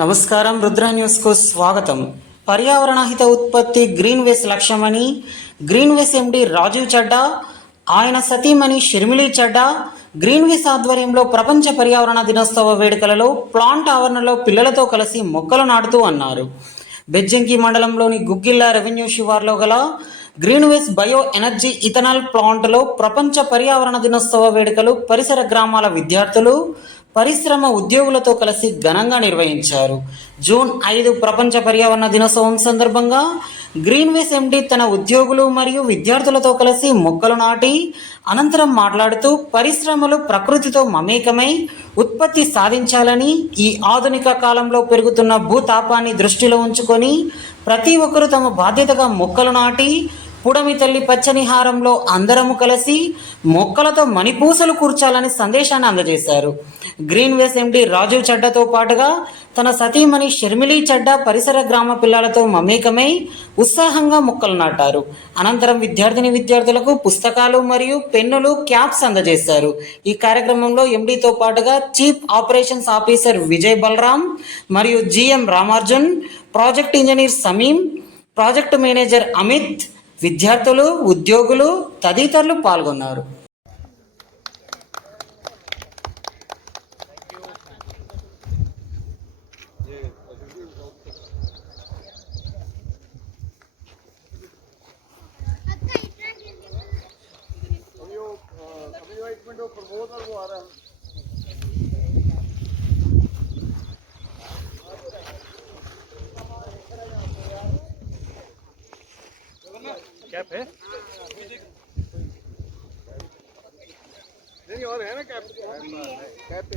నమస్కారం, రుద్ర న్యూస్కు స్వాగతం. పర్యావరణహిత ఉత్పత్తి గ్రీన్ వేస్ లక్ష్యమని గ్రీన్ వేస్ ఎండి రాజీవ్ చడ్డా, ఆయన సతీమణి షర్మిలీ చడ్డా గ్రీన్ వేస్ ఆధ్వర్యంలో ప్రపంచ పర్యావరణ దినోత్సవ వేడుకలలో ప్లాంట్ ఆవరణలో పిల్లలతో కలిసి మొక్కలు నాటుతూ అన్నారు. బెజ్జంకి మండలంలోని గుగ్గిళ్ళ రెవెన్యూ శివార్లో గల గ్రీన్ వేస్ బయో ఎనర్జీ ఇథనాల్ ప్లాంట్లో ప్రపంచ పర్యావరణ దినోత్సవ వేడుకలు పరిసర గ్రామాల విద్యార్థులు, పరిశ్రమ ఉద్యోగులతో కలిసి ఘనంగా నిర్వహించారు. జూన్ 5 ప్రపంచ పర్యావరణ దినోత్సవం సందర్భంగా గ్రీన్ వేస్ ఎండి తన ఉద్యోగులు మరియు విద్యార్థులతో కలిసి మొక్కలు నాటి అనంతరం మాట్లాడుతూ పరిశ్రమలు ప్రకృతితో మమేకమై ఉత్పత్తి సాధించాలని, ఈ ఆధునిక కాలంలో పెరుగుతున్న భూతాపాన్ని దృష్టిలో ఉంచుకొని ప్రతి ఒక్కరూ తమ బాధ్యతగా మొక్కలు నాటి పుడమి తల్లి పచ్చని హారంలో అందరము కలిసి మొక్కలతో మణిపూసలు కూర్చాలని సందేశాన్ని అందజేశారు. గ్రీన్ వేస్ ఎండి రాజీవ్ చడ్డాతో పాటుగా తన సతీమణి షర్మిలీ చడ్డా పరిసర గ్రామ పిల్లలతో మమేకమై ఉత్సాహంగా మొక్కలు నాటారు. అనంతరం విద్యార్థులకు పుస్తకాలు మరియు పెన్నులు, క్యాప్స్ అందజేశారు. ఈ కార్యక్రమంలో ఎండితో పాటుగా chief operations officer Vijay Balaram మరియు GM Ramarjun, project engineer Sameem, project manager Amit, విద్యార్థులు, ఉద్యోగులు తదితరులు పాల్గొన్నారు. कैप है नहीं और है ना कैप कैप